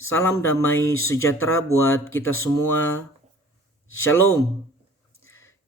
Salam damai sejahtera buat kita semua. Shalom.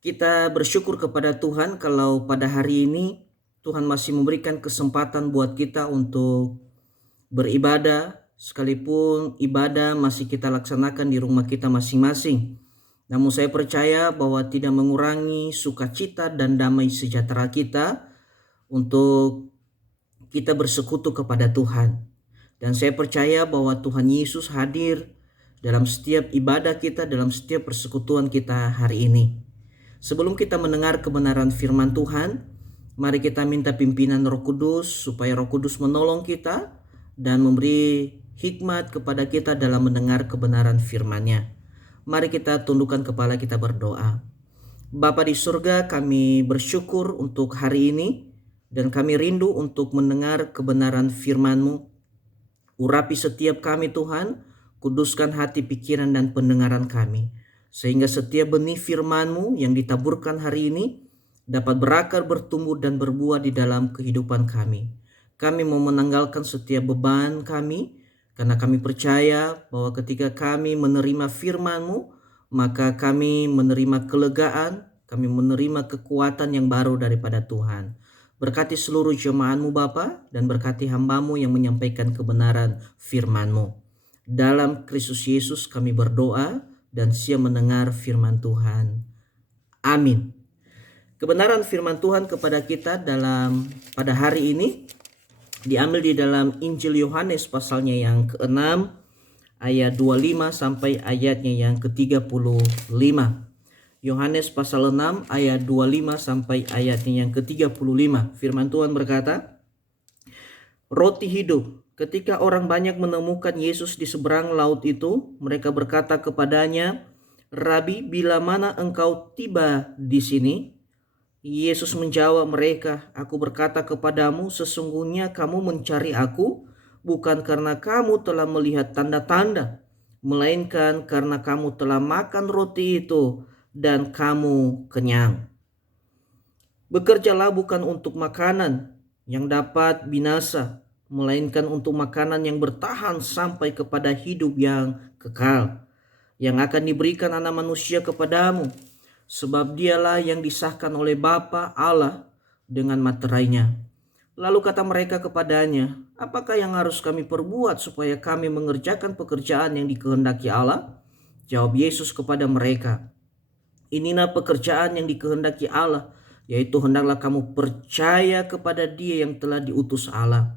Kita bersyukur kepada Tuhan kalau pada hari ini Tuhan masih memberikan kesempatan buat kita untuk beribadah, sekalipun ibadah masih kita laksanakan di rumah kita masing-masing. Namun saya percaya bahwa tidak mengurangi sukacita dan damai sejahtera kita untuk kita bersekutu kepada Tuhan. Dan saya percaya bahwa Tuhan Yesus hadir dalam setiap ibadah kita, dalam setiap persekutuan kita hari ini. Sebelum kita mendengar kebenaran firman Tuhan, mari kita minta pimpinan Roh Kudus supaya Roh Kudus menolong kita dan memberi hikmat kepada kita dalam mendengar kebenaran firman-Nya. Mari kita tundukkan kepala, kita berdoa. Bapa di surga, kami bersyukur untuk hari ini dan kami rindu untuk mendengar kebenaran firman-Mu. Urapi setiap kami Tuhan, kuduskan hati, pikiran, dan pendengaran kami. Sehingga setiap benih firman-Mu yang ditaburkan hari ini dapat berakar, bertumbuh, dan berbuah di dalam kehidupan kami. Kami mau menanggalkan setiap beban kami, karena kami percaya bahwa ketika kami menerima firman-Mu, maka kami menerima kelegaan, kami menerima kekuatan yang baru daripada Tuhan. Berkati seluruh jemaat-Mu Bapa, dan berkati hamba-Mu yang menyampaikan kebenaran firman-Mu. Dalam Kristus Yesus kami berdoa dan siap mendengar firman Tuhan. Amin. Kebenaran firman Tuhan kepada kita pada hari ini diambil di dalam Injil Yohanes pasalnya yang ke-6 ayat 25 sampai ayatnya yang ke-35. Yohanes pasal 6 ayat 25 sampai ayatnya yang ke-35. Firman Tuhan berkata, "Roti hidup. Ketika orang banyak menemukan Yesus di seberang laut itu, mereka berkata kepadanya, 'Rabi, bila mana engkau tiba di sini?' Yesus menjawab mereka, 'Aku berkata kepadamu, sesungguhnya kamu mencari aku, bukan karena kamu telah melihat tanda-tanda, melainkan karena kamu telah makan roti itu dan kamu kenyang. Bekerjalah bukan untuk makanan yang dapat binasa, melainkan untuk makanan yang bertahan sampai kepada hidup yang kekal, yang akan diberikan Anak Manusia kepadamu, sebab dialah yang disahkan oleh Bapa Allah dengan materainya.' Lalu kata mereka kepadanya, 'Apakah yang harus kami perbuat supaya kami mengerjakan pekerjaan yang dikehendaki Allah?' Jawab Yesus kepada mereka, 'Inilah pekerjaan yang dikehendaki Allah, yaitu hendaklah kamu percaya kepada Dia yang telah diutus Allah.'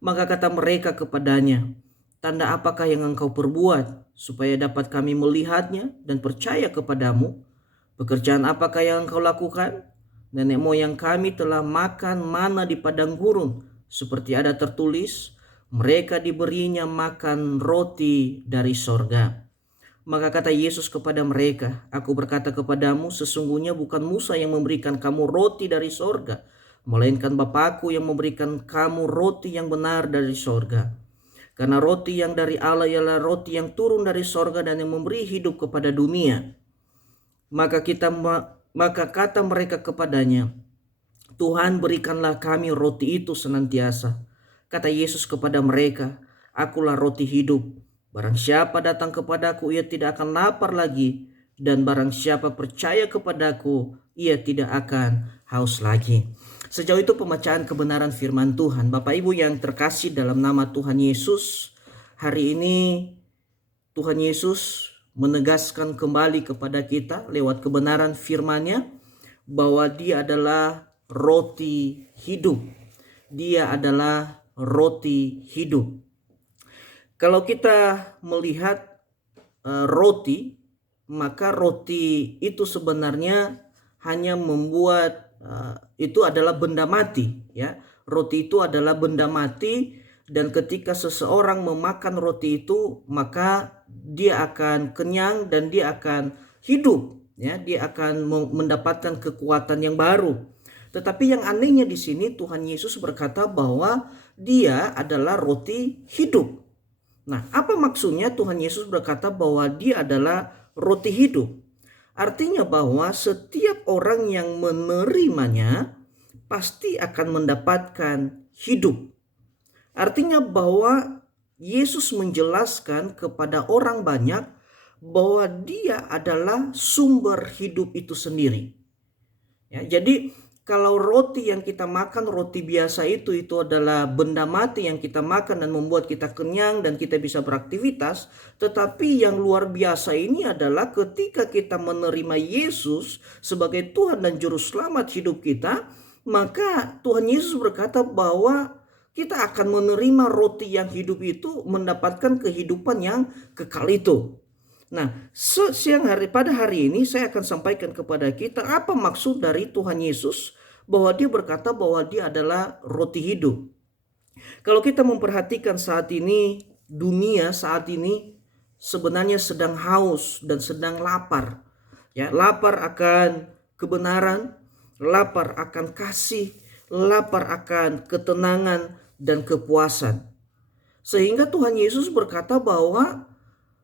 Maka kata mereka kepadanya, 'Tanda apakah yang engkau perbuat, supaya dapat kami melihatnya dan percaya kepadamu? Pekerjaan apakah yang engkau lakukan? Nenek moyang kami telah makan mana di padang gurun, seperti ada tertulis, mereka diberinya makan roti dari sorga.' Maka kata Yesus kepada mereka, 'Aku berkata kepadamu, sesungguhnya bukan Musa yang memberikan kamu roti dari sorga, melainkan Bapa-Ku yang memberikan kamu roti yang benar dari sorga. Karena roti yang dari Allah ialah roti yang turun dari sorga dan yang memberi hidup kepada dunia.' Maka kata mereka kepadanya, 'Tuhan, berikanlah kami roti itu senantiasa.' Kata Yesus kepada mereka, 'Akulah roti hidup. Barang siapa datang kepadaku, ia tidak akan lapar lagi. Dan barang siapa percaya kepadaku, ia tidak akan haus lagi.'" Sejauh itu pembacaan kebenaran firman Tuhan. Bapak Ibu yang terkasih dalam nama Tuhan Yesus, hari ini Tuhan Yesus menegaskan kembali kepada kita lewat kebenaran firman-Nya bahwa Dia adalah roti hidup. Dia adalah roti hidup. Kalau kita melihat roti, maka roti itu sebenarnya hanya membuat itu adalah benda mati, ya. Roti itu adalah benda mati, dan ketika seseorang memakan roti itu, maka dia akan kenyang dan dia akan hidup, ya. Dia akan mendapatkan kekuatan yang baru. Tetapi yang anehnya di sini Tuhan Yesus berkata bahwa Dia adalah roti hidup. Nah, apa maksudnya Tuhan Yesus berkata bahwa Dia adalah roti hidup? Artinya bahwa setiap orang yang menerimanya pasti akan mendapatkan hidup. Artinya bahwa Yesus menjelaskan kepada orang banyak bahwa dia adalah sumber hidup itu sendiri. Ya, jadi kalau roti yang kita makan, roti biasa itu adalah benda mati yang kita makan dan membuat kita kenyang dan kita bisa beraktivitas. Tetapi yang luar biasa ini adalah ketika kita menerima Yesus sebagai Tuhan dan Juru Selamat hidup kita, maka Tuhan Yesus berkata bahwa kita akan menerima roti yang hidup itu, mendapatkan kehidupan yang kekal itu. Nah, pada hari ini saya akan sampaikan kepada kita apa maksud dari Tuhan Yesus bahwa dia berkata bahwa dia adalah roti hidup. Kalau kita memperhatikan saat ini, dunia saat ini sebenarnya sedang haus dan sedang lapar. Ya, lapar akan kebenaran, lapar akan kasih, lapar akan ketenangan dan kepuasan. Sehingga Tuhan Yesus berkata bahwa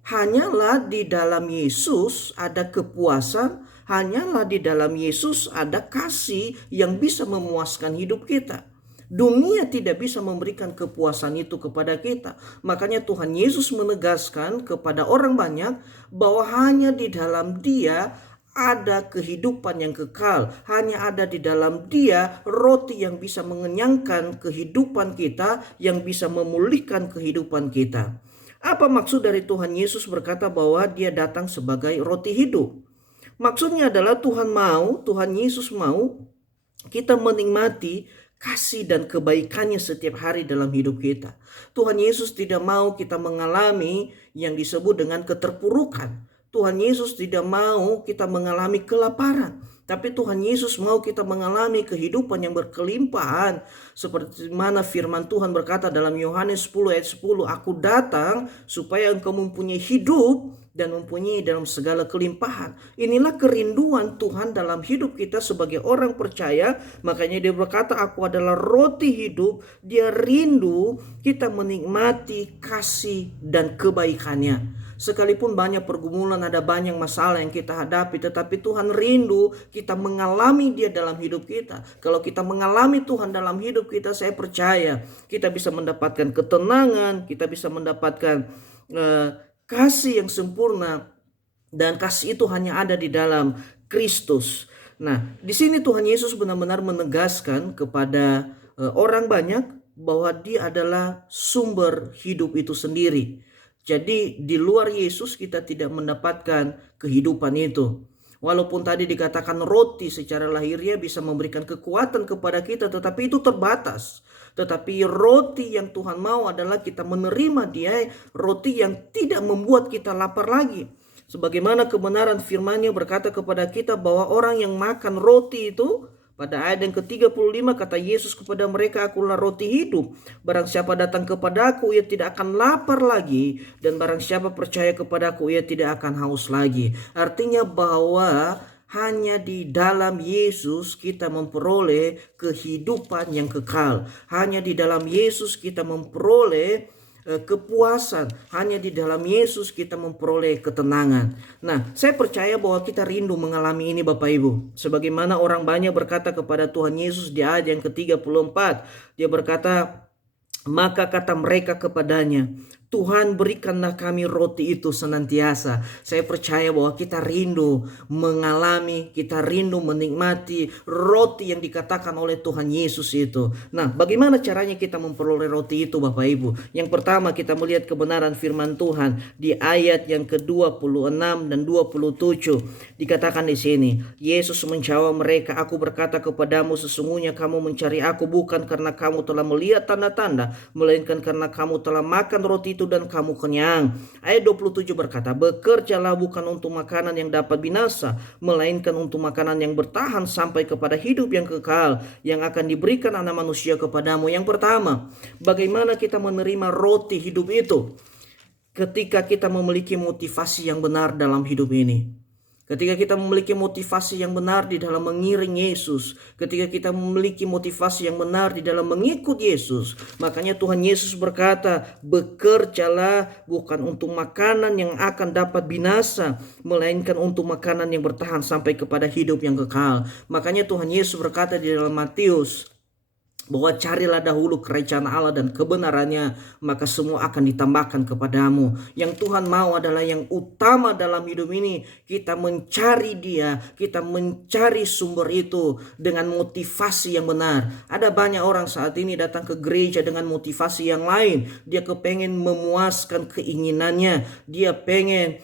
hanyalah di dalam Yesus ada kepuasan, hanyalah di dalam Yesus ada kasih yang bisa memuaskan hidup kita. Dunia tidak bisa memberikan kepuasan itu kepada kita. Makanya Tuhan Yesus menegaskan kepada orang banyak bahwa hanya di dalam Dia ada kehidupan yang kekal. Hanya ada di dalam Dia roti yang bisa mengenyangkan kehidupan kita, yang bisa memulihkan kehidupan kita. Apa maksud dari Tuhan Yesus berkata bahwa dia datang sebagai roti hidup? Maksudnya adalah Tuhan Yesus mau kita menikmati kasih dan kebaikannya setiap hari dalam hidup kita. Tuhan Yesus tidak mau kita mengalami yang disebut dengan keterpurukan. Tuhan Yesus tidak mau kita mengalami kelaparan. Tapi Tuhan Yesus mau kita mengalami kehidupan yang berkelimpahan. Seperti mana firman Tuhan berkata dalam Yohanes 10 ayat 10. Aku datang supaya engkau mempunyai hidup dan mempunyai dalam segala kelimpahan. Inilah kerinduan Tuhan dalam hidup kita sebagai orang percaya. Makanya dia berkata aku adalah roti hidup. Dia rindu kita menikmati kasih dan kebaikannya. Sekalipun banyak pergumulan, ada banyak masalah yang kita hadapi, tetapi Tuhan rindu kita mengalami Dia dalam hidup kita. Kalau kita mengalami Tuhan dalam hidup kita, saya percaya kita bisa mendapatkan ketenangan, kita bisa mendapatkan kasih yang sempurna, dan kasih itu hanya ada di dalam Kristus. Nah, di sini Tuhan Yesus benar-benar menegaskan kepada orang banyak bahwa Dia adalah sumber hidup itu sendiri. Jadi di luar Yesus kita tidak mendapatkan kehidupan itu. Walaupun tadi dikatakan roti secara lahiriah bisa memberikan kekuatan kepada kita, tetapi itu terbatas. Tetapi roti yang Tuhan mau adalah kita menerima Dia, roti yang tidak membuat kita lapar lagi. Sebagaimana kebenaran firman-Nya berkata kepada kita bahwa orang yang makan roti itu, pada ayat yang ke-35 kata Yesus kepada mereka, akulah roti hidup. Barang siapa datang kepadaku, ia tidak akan lapar lagi. Dan barang siapa percaya kepadaku, ia tidak akan haus lagi. Artinya bahwa hanya di dalam Yesus kita memperoleh kehidupan yang kekal. Hanya di dalam Yesus kita memperoleh kepuasan. Hanya di dalam Yesus kita memperoleh ketenangan. Nah, saya percaya bahwa kita rindu mengalami ini Bapak Ibu. Sebagaimana orang banyak berkata kepada Tuhan Yesus di ayat yang ke-34. Dia berkata, maka kata mereka kepadanya, Tuhan berikanlah kami roti itu senantiasa. Saya percaya bahwa kita rindu mengalami, kita rindu menikmati roti yang dikatakan oleh Tuhan Yesus itu. Nah, bagaimana caranya kita memperoleh roti itu Bapak Ibu? Yang pertama kita melihat kebenaran firman Tuhan di ayat yang ke-26 dan 27. Dikatakan di sini, Yesus menjawab mereka, aku berkata kepadamu sesungguhnya kamu mencari aku bukan karena kamu telah melihat tanda-tanda, melainkan karena kamu telah makan roti itu dan kamu kenyang. Ayat 27 berkata, bekerjalah bukan untuk makanan yang dapat binasa, melainkan untuk makanan yang bertahan sampai kepada hidup yang kekal, yang akan diberikan anak manusia kepadamu. Yang pertama, bagaimana kita menerima roti hidup itu? Ketika kita memiliki motivasi yang benar dalam hidup ini. Ketika kita memiliki motivasi yang benar di dalam mengiring Yesus, ketika kita memiliki motivasi yang benar di dalam mengikut Yesus, makanya Tuhan Yesus berkata, bekerjalah bukan untuk makanan yang akan dapat binasa, melainkan untuk makanan yang bertahan sampai kepada hidup yang kekal. Makanya Tuhan Yesus berkata di dalam Matius bahwa carilah dahulu kerajaan Allah dan kebenarannya, maka semua akan ditambahkan kepadamu. Yang Tuhan mau adalah yang utama dalam hidup ini, kita mencari Dia, kita mencari sumber itu dengan motivasi yang benar. Ada banyak orang saat ini datang ke gereja dengan motivasi yang lain. Dia kepengen memuaskan keinginannya, dia pengen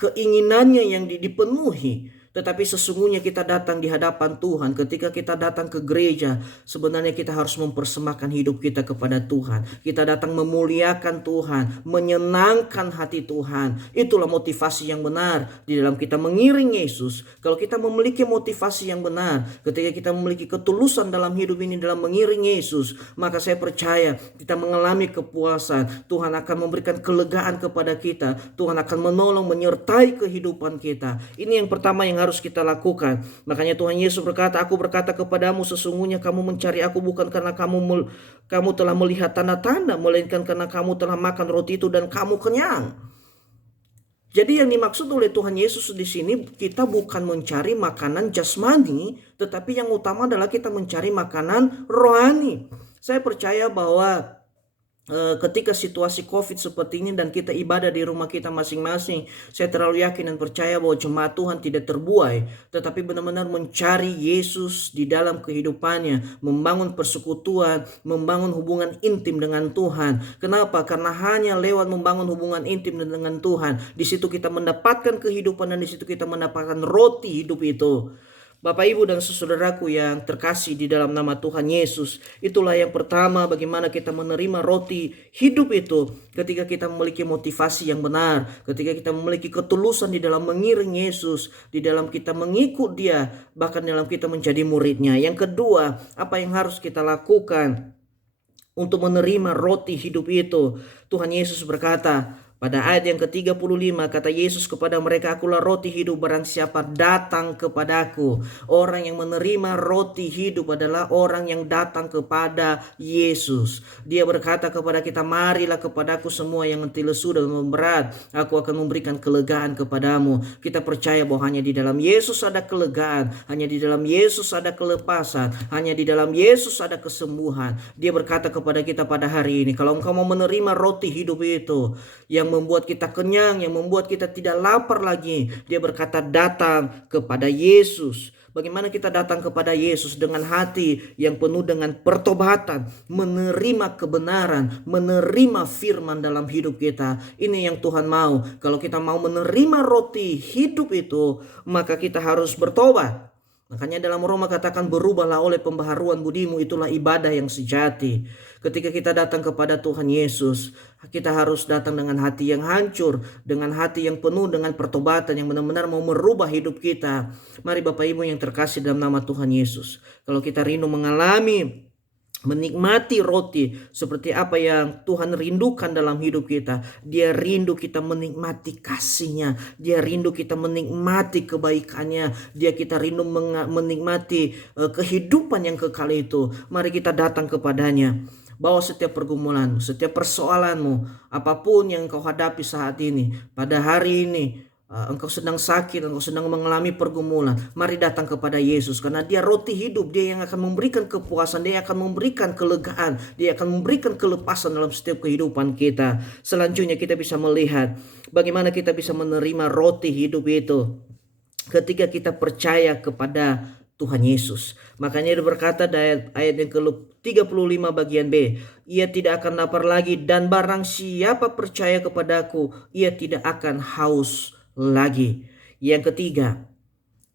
keinginannya yang dipenuhi. Tetapi sesungguhnya kita datang di hadapan Tuhan. Ketika kita datang ke gereja, sebenarnya kita harus mempersembahkan hidup kita kepada Tuhan. Kita datang memuliakan Tuhan, menyenangkan hati Tuhan. Itulah motivasi yang benar di dalam kita mengiring Yesus. Kalau kita memiliki motivasi yang benar, ketika kita memiliki ketulusan dalam hidup ini dalam mengiring Yesus, maka saya percaya kita mengalami kepuasan. Tuhan akan memberikan kelegaan kepada kita. Tuhan akan menolong, menyertai kehidupan kita. Ini yang pertama yang harus kita lakukan. Makanya Tuhan Yesus berkata, aku berkata kepadamu, sesungguhnya kamu mencari aku bukan karena kamu telah melihat tanda-tanda, melainkan karena kamu telah makan roti itu dan kamu kenyang. Jadi yang dimaksud oleh Tuhan Yesus di sini, kita bukan mencari makanan jasmani, tetapi yang utama adalah kita mencari makanan rohani. Saya percaya bahwa ketika situasi COVID seperti ini dan kita ibadah di rumah kita masing-masing, saya terlalu yakin dan percaya bahwa jemaat Tuhan tidak terbuai, tetapi benar-benar mencari Yesus di dalam kehidupannya, membangun persekutuan, membangun hubungan intim dengan Tuhan. Kenapa? Karena hanya lewat membangun hubungan intim dengan Tuhan, di situ kita mendapatkan kehidupan dan di situ kita mendapatkan roti hidup itu. Bapak, Ibu, dan saudaraku yang terkasih di dalam nama Tuhan Yesus, itulah yang pertama, bagaimana kita menerima roti hidup itu. Ketika kita memiliki motivasi yang benar, ketika kita memiliki ketulusan di dalam mengiring Yesus, di dalam kita mengikut Dia, bahkan dalam kita menjadi muridnya. Yang kedua, apa yang harus kita lakukan untuk menerima roti hidup itu? Tuhan Yesus berkata, pada ayat yang ke-35, kata Yesus kepada mereka, akulah roti hidup, barang siapa datang kepadaku. Orang yang menerima roti hidup adalah orang yang datang kepada Yesus. Dia berkata kepada kita, marilah kepadaku semua yang letih lesu dan memberat, aku akan memberikan kelegaan kepadamu. Kita percaya bahwa hanya di dalam Yesus ada kelegaan, hanya di dalam Yesus ada kelepasan, hanya di dalam Yesus ada kesembuhan. Dia berkata kepada kita pada hari ini, kalau engkau mau menerima roti hidup itu, yang membuat kita kenyang, yang membuat kita tidak lapar lagi, dia berkata datang kepada Yesus. Bagaimana kita datang kepada Yesus? Dengan hati yang penuh dengan pertobatan, menerima kebenaran, menerima firman dalam hidup kita. Ini yang Tuhan mau. Kalau kita mau menerima roti hidup itu, maka kita harus bertobat. Makanya dalam Roma katakan, berubahlah oleh pembaharuan budimu, itulah ibadah yang sejati. Ketika kita datang kepada Tuhan Yesus, kita harus datang dengan hati yang hancur, dengan hati yang penuh dengan pertobatan, yang benar-benar mau merubah hidup kita. Mari Bapak Ibu yang terkasih dalam nama Tuhan Yesus, kalau kita rindu menikmati roti seperti apa yang Tuhan rindukan dalam hidup kita, Dia rindu kita menikmati kasih-Nya, Dia rindu kita menikmati kebaikannya, kita rindu menikmati kehidupan yang kekal itu. Mari kita datang kepadanya. Bahwa setiap pergumulan, setiap persoalanmu, apapun yang engkau hadapi saat ini, pada hari ini, engkau sedang sakit, engkau sedang mengalami pergumulan, mari datang kepada Yesus, karena Dia roti hidup, Dia yang akan memberikan kepuasan, Dia akan memberikan kelegaan, Dia akan memberikan kelepasan dalam setiap kehidupan kita. Selanjutnya kita bisa melihat bagaimana kita bisa menerima roti hidup itu ketika kita percaya kepada Tuhan Yesus. Makanya dia berkata di ayat yang ke-35 bagian B, ia tidak akan lapar lagi, dan barang siapa percaya kepadaku, ia tidak akan haus lagi. Yang ketiga,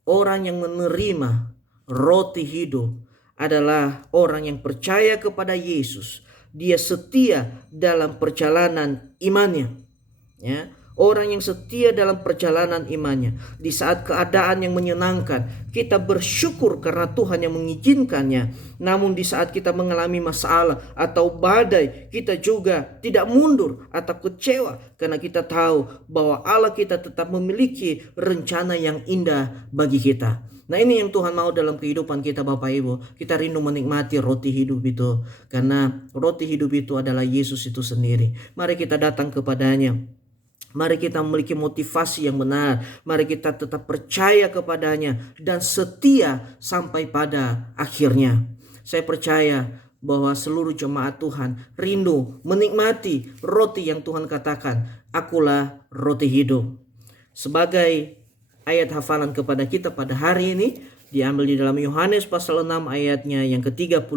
orang yang menerima roti hidup adalah orang yang percaya kepada Yesus. Dia setia dalam perjalanan imannya, ya. Orang yang setia dalam perjalanan imannya. Di saat keadaan yang menyenangkan, kita bersyukur karena Tuhan yang mengizinkannya. Namun di saat kita mengalami masalah atau badai, kita juga tidak mundur atau kecewa, karena kita tahu bahwa Allah kita tetap memiliki rencana yang indah bagi kita. Nah, ini yang Tuhan mau dalam kehidupan kita Bapak Ibu. Kita rindu menikmati roti hidup itu, karena roti hidup itu adalah Yesus itu sendiri. Mari kita datang kepadanya. Mari kita memiliki motivasi yang benar. Mari kita tetap percaya kepadanya dan setia sampai pada akhirnya. Saya percaya bahwa seluruh jemaat Tuhan rindu menikmati roti yang Tuhan katakan, akulah roti hidup. Sebagai ayat hafalan kepada kita pada hari ini diambil di dalam Yohanes pasal 6 ayatnya yang ke-35.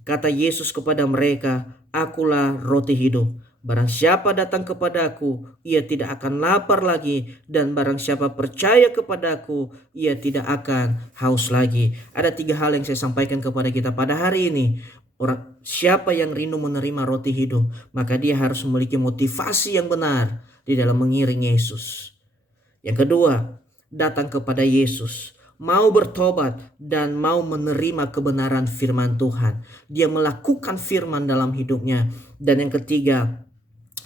Kata Yesus kepada mereka, akulah roti hidup. Barang siapa datang kepadaku, ia tidak akan lapar lagi. Dan barang siapa percaya kepadaku, ia tidak akan haus lagi. Ada 3 hal yang saya sampaikan kepada kita pada hari ini. Siapa yang rindu menerima roti hidup, maka dia harus memiliki motivasi yang benar di dalam mengiring Yesus. Yang kedua, datang kepada Yesus, mau bertobat dan mau menerima kebenaran firman Tuhan. Dia melakukan firman dalam hidupnya. Dan yang ketiga,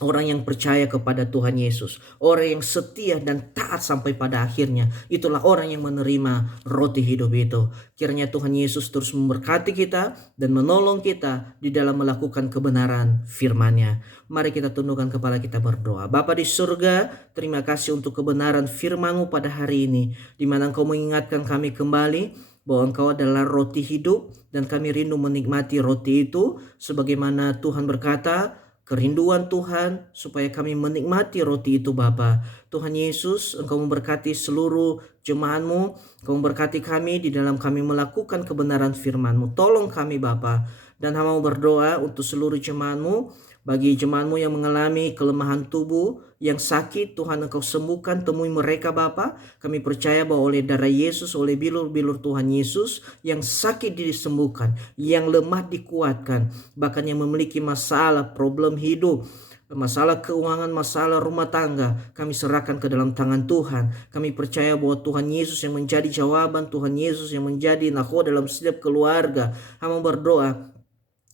orang yang percaya kepada Tuhan Yesus, orang yang setia dan taat sampai pada akhirnya, itulah orang yang menerima roti hidup itu. Kiranya Tuhan Yesus terus memberkati kita dan menolong kita di dalam melakukan kebenaran firman-Nya. Mari kita tundukkan kepala kita berdoa. Bapa di surga, terima kasih untuk kebenaran firman-Mu pada hari ini, di mana Engkau mengingatkan kami kembali bahwa Engkau adalah roti hidup dan kami rindu menikmati roti itu sebagaimana Tuhan berkata, kerinduan Tuhan supaya kami menikmati roti itu Bapa. Tuhan Yesus, Engkau memberkati seluruh jemaat-Mu, Engkau memberkati kami di dalam kami melakukan kebenaran firman-Mu. Tolong kami Bapa, dan hamba berdoa untuk seluruh jemaat-Mu. Bagi jemaat-Mu yang mengalami kelemahan tubuh, yang sakit, Tuhan Engkau sembuhkan, temui mereka Bapa. Kami percaya bahwa oleh darah Yesus, oleh bilur-bilur Tuhan Yesus, yang sakit disembuhkan, yang lemah dikuatkan, bahkan yang memiliki masalah, problem hidup, masalah keuangan, masalah rumah tangga, kami serahkan ke dalam tangan Tuhan. Kami percaya bahwa Tuhan Yesus yang menjadi jawaban, Tuhan Yesus yang menjadi nahko dalam setiap keluarga. Hamba berdoa,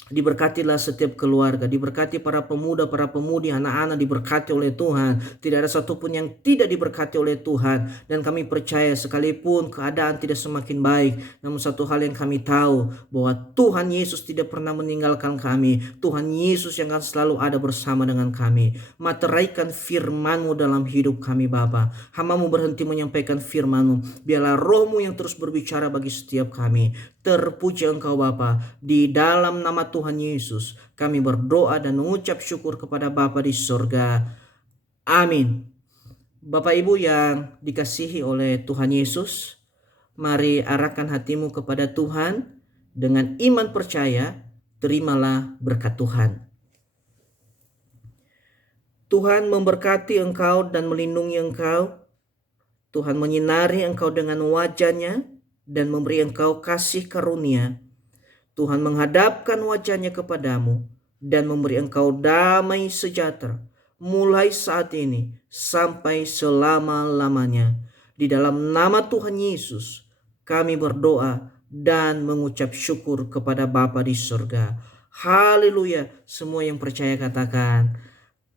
diberkatilah setiap keluarga, diberkati para pemuda, para pemudi, anak-anak diberkati oleh Tuhan. Tidak ada satupun yang tidak diberkati oleh Tuhan. Dan kami percaya sekalipun keadaan tidak semakin baik, namun satu hal yang kami tahu, bahwa Tuhan Yesus tidak pernah meninggalkan kami. Tuhan Yesus yang akan selalu ada bersama dengan kami. Materaikan firman-Mu dalam hidup kami Bapa. Hamba-Mu berhenti menyampaikan firman-Mu. Biarlah Roh-Mu yang terus berbicara bagi setiap kami. Terpuji Engkau Bapa, di dalam nama Tuhan Yesus kami berdoa dan mengucap syukur kepada Bapa di surga. Amin. Bapak Ibu yang dikasihi oleh Tuhan Yesus, mari arahkan hatimu kepada Tuhan dengan iman percaya, terimalah berkat Tuhan. Tuhan memberkati engkau dan melindungi engkau. Tuhan menyinari engkau dengan wajah-Nya dan memberi engkau kasih karunia. Tuhan menghadapkan wajah-Nya kepadamu dan memberi engkau damai sejahtera mulai saat ini sampai selama-lamanya. Di dalam nama Tuhan Yesus kami berdoa dan mengucap syukur kepada Bapa di surga. Haleluya. Semua yang percaya katakan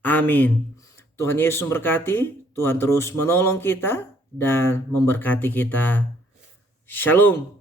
amin. Tuhan Yesus memberkati. Tuhan terus menolong kita dan memberkati kita. Shalom.